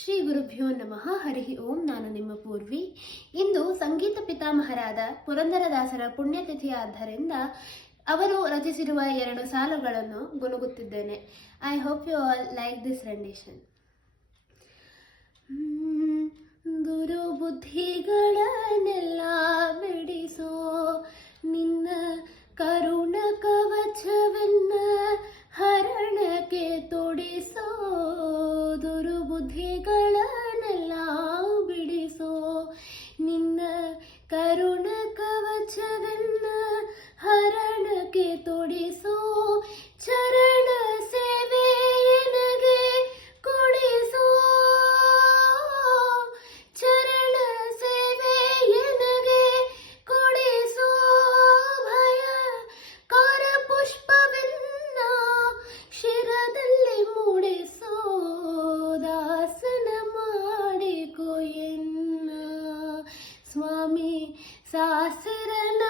ಶ್ರೀ ಗುರುಭ್ಯೋ ನಮಃ. ಹರಿ ಓಂ. ನಾನು ನಿಮ್ಮ ಪೂರ್ವಿ. ಇಂದು ಸಂಗೀತ ಪಿತಾಮಹರಾದ ಪುರಂದರದಾಸರ ಪುಣ್ಯತಿಥಿಯಾದ್ದರಿಂದ ಅವರು ರಚಿಸಿರುವ 2 ಸಾಲುಗಳನ್ನು ಗುನುಗುತ್ತಿದ್ದೇನೆ. I hope you all like this rendition. ದುರುಬುದ್ಧಿಗಳನ್ನೆಲ್ಲ ಬಿಡಿಸೋ ನಿನ್ನ ಕರುಣ ಕವಚವೆನ್ನ ಹರಣಕ್ಕೆ ತೊಡಿಸೋ, ದುರುಬುದ್ಧಿಗಳನ್ನೆಲ್ಲ ಬಿಡಿಸೋ ನಿನ್ನ ಕರುಣ ಕವಚವೆನ್ನ ಹರಣಕ್ಕೆ ತೊಡಿಸೋ, ಚರಣ ಸೇವೆ ಎನಗೆ ಕೊಡಿಸೋ, ಚರಣ ಸೇವೆ ಎನಗೆ ಕೊಡಿಸೋ, ಭಯ ಕಾರ ಪುಷ್ಪವೆನ್ನ ಶಿರದಲ್ಲಿ ಮೂಡಿಸೋ, ದಾಸನ ಮಾಡಿಕೊ ಎನ್ನ ಸ್ವಾಮಿ ಸಾಸಿರನ